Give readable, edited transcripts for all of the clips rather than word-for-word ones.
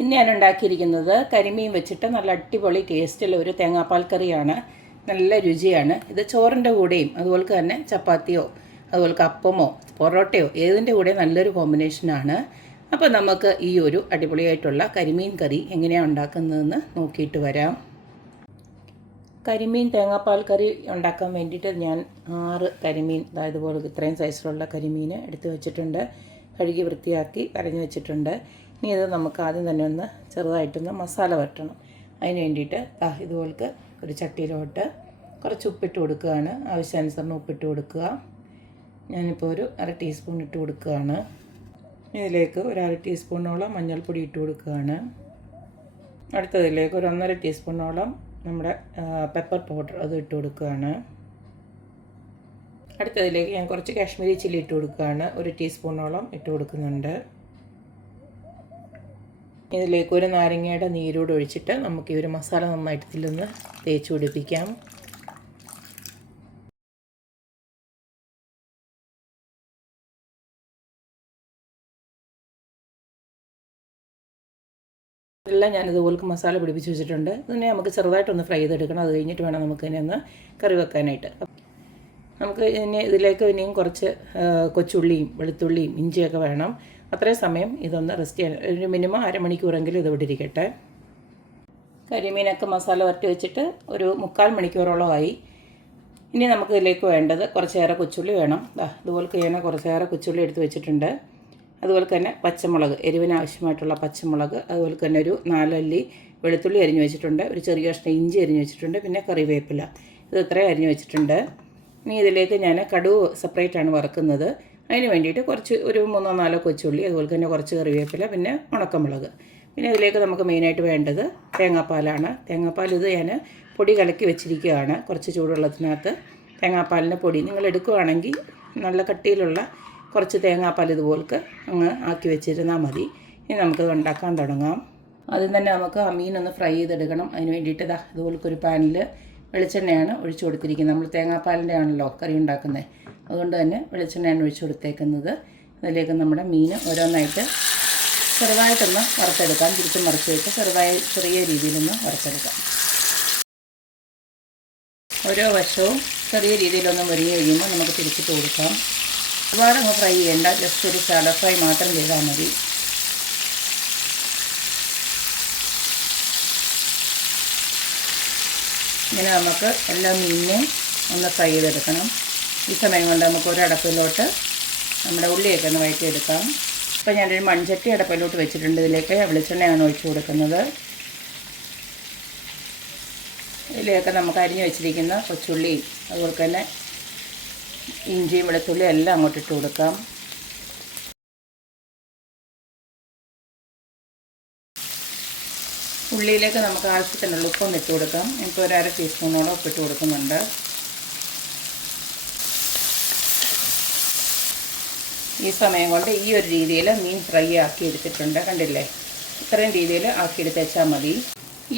ഇന്ന് ഞാൻ ഉണ്ടാക്കിയിരിക്കുന്നത് കരിമീൻ വെച്ചിട്ട് നല്ല അടിപൊളി ടേസ്റ്റുള്ള ഒരു തേങ്ങാപ്പാൽ കറിയാണ്. നല്ല രുചിയാണ്. ഇത് ചോറിൻ്റെ കൂടെയും അതുപോലെ തന്നെ ചപ്പാത്തിയോ അതുപോലെ അപ്പമോ പൊറോട്ടയോ ഏതിൻ്റെ കൂടെ നല്ലൊരു കോമ്പിനേഷനാണ്. അപ്പോൾ നമുക്ക് ഈ ഒരു അടിപൊളിയായിട്ടുള്ള കരിമീൻ കറി എങ്ങനെയാണ് ഉണ്ടാക്കുന്നതെന്ന് നോക്കിയിട്ട് വരാം. കരിമീൻ തേങ്ങാപ്പാൽ കറി ഉണ്ടാക്കാൻ വേണ്ടിയിട്ട് ഞാൻ 6 കരിമീൻ, അതായത് പോലെ ഇത്രയും സൈസിലുള്ള കരിമീൻ എടുത്ത് വെച്ചിട്ടുണ്ട്. കഴുകി വൃത്തിയാക്കി അരഞ്ഞു വെച്ചിട്ടുണ്ട്. ഇനി ഇത് നമുക്ക് ആദ്യം തന്നെ ഒന്ന് ചെറുതായിട്ടൊന്ന് മസാല വരട്ടണം. അതിന് വേണ്ടിയിട്ട് ഇതുപോലത്തെ ഒരു ചട്ടിയിലോട്ട് കുറച്ച് ഉപ്പിട്ട് കൊടുക്കുകയാണ്. ആവശ്യാനുസരണം ഉപ്പിട്ട് കൊടുക്കുക. ഞാനിപ്പോൾ ഒരു 1/2 ടീസ്പൂൺ ഇട്ട് കൊടുക്കുകയാണ്. ഇതിലേക്ക് ഒരു 1/2 ടീസ്പൂണോളം മഞ്ഞൾപ്പൊടി ഇട്ട് കൊടുക്കുകയാണ്. അടുത്തതിലേക്ക് ഒരു 1.5 ടീസ്പൂണോളം നമ്മുടെ പെപ്പർ പൗഡർ അത് ഇട്ട് കൊടുക്കുകയാണ്. അടുത്തതിലേക്ക് ഞാൻ കുറച്ച് കാശ്മീരി ചില്ലി ഇട്ട് കൊടുക്കുകയാണ്. 1 ടീസ്പൂണോളം ഇട്ട് കൊടുക്കുന്നുണ്ട്. ഇതിലേക്ക് ഒരു നാരങ്ങയുടെ നീരൂടെ ഒഴിച്ചിട്ട് നമുക്ക് ഈ ഒരു മസാല നന്നായിട്ട് ഇതിലൊന്ന് തേച്ച് പിടിപ്പിക്കാം. എല്ലാം ഞാനിതുപോലെ മസാല പിടിപ്പിച്ച് വെച്ചിട്ടുണ്ട്. ഇതിനെ നമുക്ക് ചെറുതായിട്ടൊന്ന് ഫ്രൈ ചെയ്തെടുക്കണം. അത് കഴിഞ്ഞിട്ട് വേണം നമുക്ക് ഇതിനെ ഒന്ന് കറി വെക്കാനായിട്ട്. നമുക്ക് ഇതിലേക്ക് ഇനിയും കുറച്ച് കൊച്ചുള്ളിയും വെളുത്തുള്ളിയും ഇഞ്ചിയൊക്കെ വേണം. അത്രയും സമയം ഇതൊന്ന് റെസ്റ്റ് ചെയ്യാൻ ഒരു മിനിമം അരമണിക്കൂറെങ്കിലും ഇത് ഇവിടെ ഇരിക്കട്ടെ. കരിമീനൊക്കെ മസാല വരട്ടി വെച്ചിട്ട് ഒരു 3/4 മണിക്കൂറോളമായി. ഇനി നമുക്ക് ഇതിലേക്ക് വേണ്ടത് കുറച്ചേറെ കൊച്ചുള്ളി വേണം. അതുപോലെ തന്നെ കുറച്ചേറെ കൊച്ചുള്ളി എടുത്ത് വെച്ചിട്ടുണ്ട്. അതുപോലെ തന്നെ പച്ചമുളക്, എരിവിന് ആവശ്യമായിട്ടുള്ള പച്ചമുളക്, അതുപോലെ തന്നെ ഒരു 4 അല്ലി വെളുത്തുള്ളി അരിഞ്ഞു വെച്ചിട്ടുണ്ട്. ഒരു ചെറിയ കഷ്ണം ഇഞ്ചി അരിഞ്ഞു വെച്ചിട്ടുണ്ട്. പിന്നെ കറിവേപ്പില, ഇത് ഇത്രയും അരിഞ്ഞു വെച്ചിട്ടുണ്ട്. ഇനി ഇതിലേക്ക് ഞാൻ കടുക് സെപ്പറേറ്റാണ് വറുക്കുന്നത്. അതിന് വേണ്ടിയിട്ട് കുറച്ച് ഒരു 3-4 കൊച്ചുള്ളി, അതുപോലെ തന്നെ കുറച്ച് കറിവേപ്പില, പിന്നെ ഉണക്കമുളക്. പിന്നെ ഇതിലേക്ക് നമുക്ക് മെയിനായിട്ട് വേണ്ടത് തേങ്ങാപ്പാലാണ്. തേങ്ങാപ്പാൽ ഇത് ഞാൻ പൊടി കലക്കി വെച്ചിരിക്കുകയാണ്. കുറച്ച് ചൂടുവെള്ളത്തിനകത്ത് തേങ്ങാപ്പാലിൻ്റെ പൊടി നിങ്ങൾ എടുക്കുകയാണെങ്കിൽ നല്ല കട്ടിയിലുള്ള കുറച്ച് തേങ്ങാപ്പാൽ ഇതുപോൾക്ക് അങ്ങ് ആക്കി വെച്ചിരുന്നാൽ മതി. ഇനി നമുക്കത് ഉണ്ടാക്കാൻ തുടങ്ങാം. ആദ്യം തന്നെ നമുക്ക് ആ മീനൊന്ന് ഫ്രൈ ചെയ്തെടുക്കണം. അതിന് വേണ്ടിയിട്ട് ഇതുപോലൊരു പാനിൽ വെളിച്ചെണ്ണയാണ് ഒഴിച്ചു കൊടുത്തിരിക്കുന്നത്. നമ്മൾ തേങ്ങാപ്പാലിൻ്റെ ആണല്ലോ കറി ഉണ്ടാക്കുന്നത്, അതുകൊണ്ട് തന്നെ വെളിച്ചെണ്ണയാണ് ഒഴിച്ചു കൊടുത്തേക്കുന്നത്. അതിലേക്ക് നമ്മുടെ മീൻ ഓരോന്നായിട്ട് ചെറുതായിട്ടൊന്ന് വറുത്തെടുക്കാം. തിരിച്ചും മറിച്ചിട്ട് ചെറിയ രീതിയിലൊന്ന് വറുത്തെടുക്കാം. ഓരോ വശവും ചെറിയ രീതിയിലൊന്ന് മുരിഞ്ഞ് കഴിയുമ്പോൾ നമുക്ക് തിരിച്ചിട്ട് കൊടുക്കാം. ഒരുപാടൊന്ന് ഫ്രൈ ചെയ്യേണ്ട, ജസ്റ്റ് ഒരു ശാലോ ഫ്രൈ മാത്രം ചെയ്താൽ മതി. ഇങ്ങനെ നമുക്ക് എല്ലാ മീനിനെയും ഒന്ന് ഫ്രൈ ചെയ്തെടുക്കണം. ഈ സമയം കൊണ്ട് നമുക്ക് ഒരു അടപ്പിലോട്ട് നമ്മുടെ ഉള്ളിയൊക്കെ ഒന്ന് വഴറ്റിയെടുക്കാം. ഇപ്പോൾ ഞാനൊരു മൺചട്ടി അടപ്പിലോട്ട് വെച്ചിട്ടുണ്ട്. ഇതിലേക്ക് വെളിച്ചെണ്ണയാണ് ഒഴിച്ചു കൊടുക്കുന്നത്. ഇതിലേക്ക് നമുക്ക് അരിഞ്ഞു വെച്ചിരിക്കുന്ന കൊച്ചുള്ളിയും അതുപോലെ തന്നെ ഇഞ്ചിയും വെളുത്തുള്ളിയും എല്ലാം അങ്ങോട്ട് ഇട്ട് കൊടുക്കാം. ഉള്ളിയിലേക്ക് നമുക്ക് ആവശ്യത്തിനുള്ള ഉപ്പൊന്ന് ഇട്ട് കൊടുക്കാം. ഇപ്പോൾ ഒരു 1/2 ടീസ്പൂണോളം ഉപ്പിട്ട് കൊടുക്കുന്നുണ്ട്. ഈ സമയം കൊണ്ട് ഈ ഒരു രീതിയിൽ മീൻ ഫ്രൈ ആക്കി എടുത്തിട്ടുണ്ട്. കണ്ടില്ലേ, ഇത്രയും രീതിയിൽ ആക്കിയെടുത്തേച്ചാൽ മതി.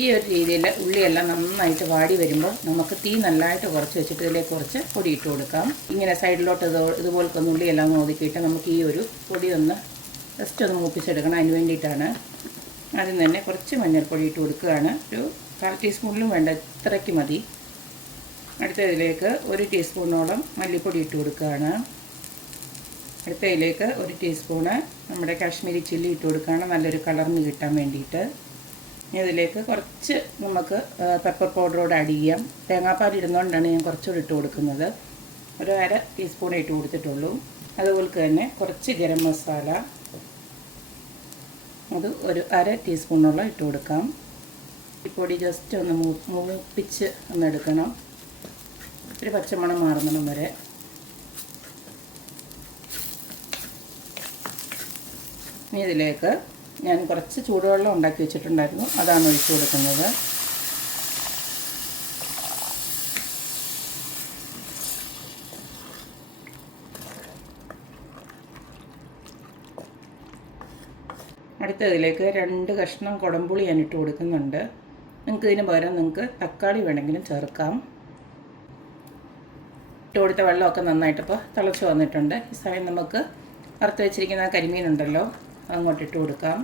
ഈ ഒരു രീതിയിൽ ഉള്ളിയെല്ലാം നന്നായിട്ട് വാടി വരുമ്പോൾ നമുക്ക് തീ നല്ലതായിട്ട് കുറച്ച് വെച്ചിട്ട് ഇതിലേക്ക് കുറച്ച് പൊടി ഇട്ട് കൊടുക്കാം. ഇങ്ങനെ സൈഡിലോട്ട് ഇതുപോലത്തെ ഒന്ന് ഉള്ളിയെല്ലാം ഒന്ന് ഒതുക്കിയിട്ട് നമുക്ക് ഈ ഒരു പൊടി ഒന്ന് ജസ്റ്റ് ഒന്ന് മൂപ്പിച്ചെടുക്കണം. അതിന് വേണ്ടിയിട്ടാണ്. ആദ്യം തന്നെ കുറച്ച് മഞ്ഞൾപ്പൊടി ഇട്ട് കൊടുക്കുകയാണ്. ഒരു 1/4 ടീസ്പൂണിലും വേണ്ട, ഇത്രയ്ക്ക് മതി. അടുത്തതിലേക്ക് 1 ടീസ്പൂണോളം മല്ലിപ്പൊടി ഇട്ട് കൊടുക്കുകയാണ്. അടുത്തതിലേക്ക് 1 ടീസ്പൂണ് നമ്മുടെ കാശ്മീരി ചില്ലി ഇട്ട് കൊടുക്കുകയാണ്, നല്ലൊരു കളറിന് കിട്ടാൻ വേണ്ടിയിട്ട്. ഇതിലേക്ക് കുറച്ച് നമുക്ക് പെപ്പർ പൗഡറോട് ആഡ് ചെയ്യാം. തേങ്ങാപ്പാൽ ഇടുന്നതുകൊണ്ടാണ് ഞാൻ കുറച്ചുകൂടി ഇട്ട് കൊടുക്കുന്നത്. ഒരു 1/2 ടീസ്പൂണേ ഇട്ട് കൊടുത്തിട്ടുള്ളൂ. അതുപോലെ തന്നെ കുറച്ച് ഗരം മസാല, അത് ഒരു 1/2 ടീസ്പൂണോളം ഇട്ട് കൊടുക്കാം. ഈ പൊടി ജസ്റ്റ് ഒന്ന് മൂപ്പിച്ച് ഒന്ന് എടുക്കണം. ഒരു പച്ചമണം മാറുന്നിടം വരെ. ഇനി ഇതിലേക്ക് ഞാൻ കുറച്ച് ചൂടുവെള്ളം ഉണ്ടാക്കി വെച്ചിട്ടുണ്ടായിരുന്നു, അതാണ് ഒഴിച്ചു കൊടുക്കുന്നത്. അടുത്തതിലേക്ക് 2 കഷ്ണം കുടംപുളി ഞാൻ ഇട്ട് കൊടുക്കുന്നുണ്ട്. നിങ്ങൾക്ക് ഇതിന് പകരം തക്കാളി വേണമെങ്കിലും ചേർക്കാം. ഇട്ട് കൊടുത്ത വെള്ളമൊക്കെ നന്നായിട്ടിപ്പോൾ തിളച്ച് വന്നിട്ടുണ്ട്. ഈ സമയം നമുക്ക് വറുത്ത് വെച്ചിരിക്കുന്ന കരിമീനുണ്ടല്ലോ, അങ്ങോട്ട് ഇട്ട് കൊടുക്കാം.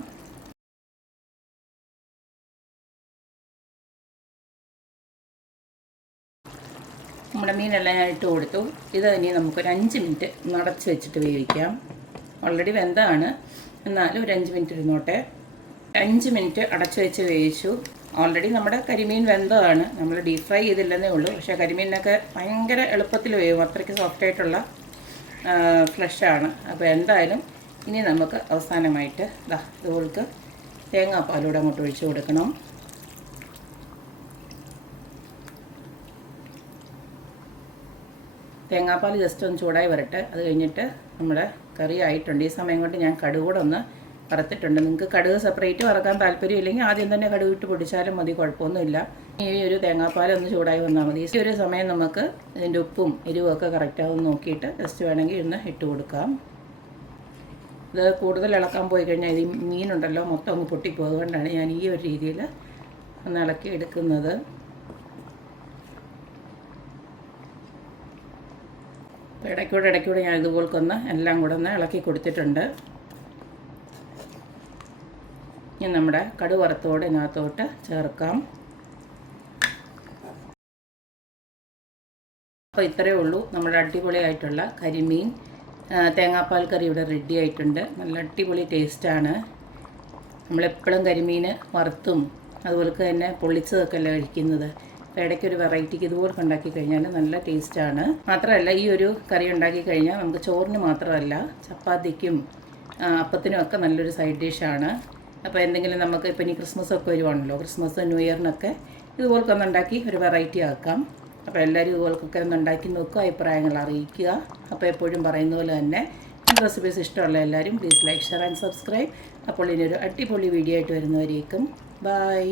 നമ്മുടെ മീനെല്ലാം ഞാൻ ഇട്ട് കൊടുത്തു. ഇത് ഇനി നമുക്കൊരു 5 മിനിറ്റ് നടച്ച് വെച്ചിട്ട് വേവിക്കാം. ഓൾറെഡി വെന്തതാണ്, എന്നാലും ഒരു 5 മിനിറ്റ് ഇരുന്നോട്ടെ. 5 മിനിറ്റ് അടച്ച് വെച്ച് വേവിച്ചു. ഓൾറെഡി നമ്മുടെ കരിമീൻ വെന്തതാണ്, നമ്മൾ ഡീപ് ഫ്രൈ ചെയ്തില്ലെന്നേ ഉള്ളൂ. പക്ഷേ കരിമീനൊക്കെ ഭയങ്കര എളുപ്പത്തിൽ വേവും, അത്രയ്ക്ക് സോഫ്റ്റായിട്ടുള്ള ഫ്ലഷാണ്. അപ്പോൾ എന്തായാലും ഇനി നമുക്ക് അവസാനമായിട്ട് ഇതുപോൾക്ക് തേങ്ങാപ്പാലൂടെ അങ്ങോട്ട് ഒഴിച്ച് കൊടുക്കണം. തേങ്ങാപ്പാൽ ജസ്റ്റ് ഒന്ന് ചൂടായി വരട്ടെ. അത് കഴിഞ്ഞിട്ട് നമ്മുടെ കറി ആയിട്ടുണ്ട്. ഈ സമയം കൊണ്ട് ഞാൻ കടുക് കൂടെ ഒന്ന് വറുത്തിട്ടുണ്ട്. നിങ്ങൾക്ക് കടുക് സെപ്പറേറ്റ് വറക്കാൻ താല്പര്യമില്ലെങ്കിൽ ആദ്യം തന്നെ കടുക് ഇട്ട് പൊടിച്ചാലും മതി, കുഴപ്പമൊന്നുമില്ല. ഈ ഒരു തേങ്ങാപ്പാൽ ഒന്ന് ചൂടായി വന്നാൽ മതി. ഈ ഒരു സമയം നമുക്ക് ഇതിൻ്റെ ഉപ്പും എരിവും ഒക്കെ കറക്റ്റാവും നോക്കിയിട്ട് ജസ്റ്റ് വേണമെങ്കിൽ ഒന്ന് ഇട്ട് കൊടുക്കാം. ഇത് കൂടുതൽ ഇളക്കാൻ പോയി കഴിഞ്ഞാൽ ഇത് മീനുണ്ടല്ലോ മൊത്തം ഒന്ന് പൊട്ടിപ്പോകും. അതുകൊണ്ടാണ് ഞാൻ ഈ ഒരു രീതിയിൽ ഒന്ന് ഇളക്കി എടുക്കുന്നത്. ഇടയ്ക്കൂടെ ഞാൻ ഇതുപോൽക്കൊന്ന് എല്ലാം കൂടെ ഒന്ന് ഇളക്കി കൊടുത്തിട്ടുണ്ട്. ഇനി നമ്മുടെ കടുക് വറുത്തോടെ ഇതിനകത്തോട്ട് ചേർക്കാം. അപ്പോൾ ഇത്രയേ ഉള്ളൂ, നമ്മുടെ അടിപൊളിയായിട്ടുള്ള കരിമീൻ തേങ്ങാപ്പാൽ കറി ഇവിടെ റെഡി ആയിട്ടുണ്ട്. നല്ല അടിപൊളി ടേസ്റ്റാണ്. നമ്മളെപ്പോഴും കരിമീൻ വറുത്തും അതുപോലെ തന്നെ പൊള്ളിച്ചതൊക്കെ അല്ല കഴിക്കുന്നത്. അപ്പോൾ ഇടയ്ക്കൊരു വെറൈറ്റിക്ക് ഇതുപോലെ ഉണ്ടാക്കി കഴിഞ്ഞാൽ നല്ല ടേസ്റ്റാണ്. മാത്രമല്ല ഈ ഒരു കറി ഉണ്ടാക്കി കഴിഞ്ഞാൽ നമുക്ക് ചോറിന് മാത്രമല്ല ചപ്പാത്തിക്കും അപ്പത്തിനും ഒക്കെ നല്ലൊരു സൈഡ് ഡിഷാണ്. അപ്പോൾ എന്തെങ്കിലും നമുക്ക് ഇപ്പോൾ ഇനി ക്രിസ്മസൊക്കെ വരുവാണല്ലോ, ക്രിസ്മസ് ന്യൂ ഇയറിനൊക്കെ ഇതുപോലൊക്കെ ഒന്നുണ്ടാക്കി ഒരു വെറൈറ്റി ആക്കാം. അപ്പോൾ എല്ലാവരും ഇതുപോലൊക്കെ ഒന്ന് ഉണ്ടാക്കി നോക്കുക, അഭിപ്രായങ്ങൾ അറിയിക്കുക. അപ്പോൾ എപ്പോഴും പറയുന്ന പോലെ തന്നെ റെസിപ്പീസ് ഇഷ്ടമുള്ള എല്ലാവരും please like, share and subscribe. അപ്പോൾ ഇനിയൊരു അടിപൊളി വീഡിയോ ആയിട്ട് വരുന്നവരേക്കും ബൈ.